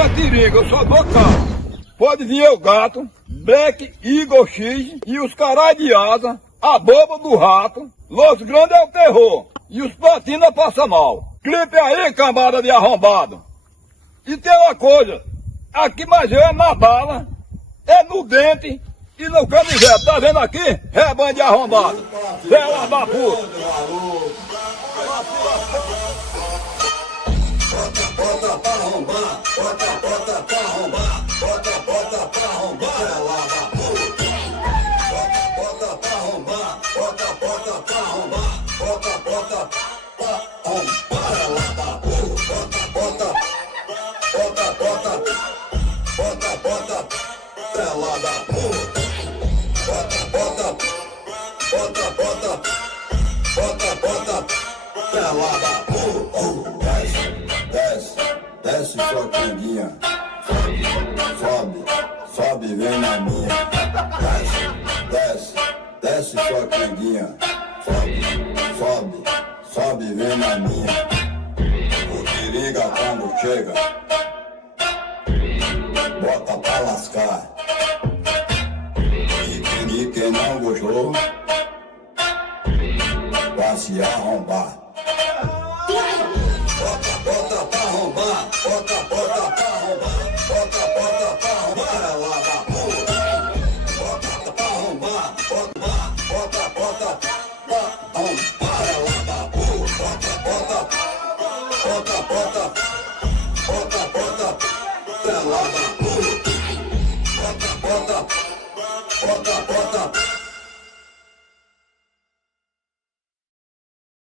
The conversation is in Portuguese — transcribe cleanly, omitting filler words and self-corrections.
minha tiringa, eu só dou carro. Pode vir o gato, Black Eagle X e os carai de asa, a boba do rato, Los Grandes é o terror e os platina passa mal. Clipe aí, cambada de arrombado. E tem uma coisa, aqui mais é na bala, é no dente e no canivete. Tá vendo aqui? Rebanho de arrombado. Cela da puta. Bota pra arrombar, bota pra arrombar, bota pra arrombar, cela da puta. Bota pra arrombar, bota pra arrombar, bota pra arrombar, cela da puta. Bota, cela da puta. Bota, cela da puta. Desce sua quenguinha, sobe, vem na minha. Desce sua quenguinha, sobe, vem na minha. O periga quando chega, bota pra lascar. E quem não gostou, vai se arrombar.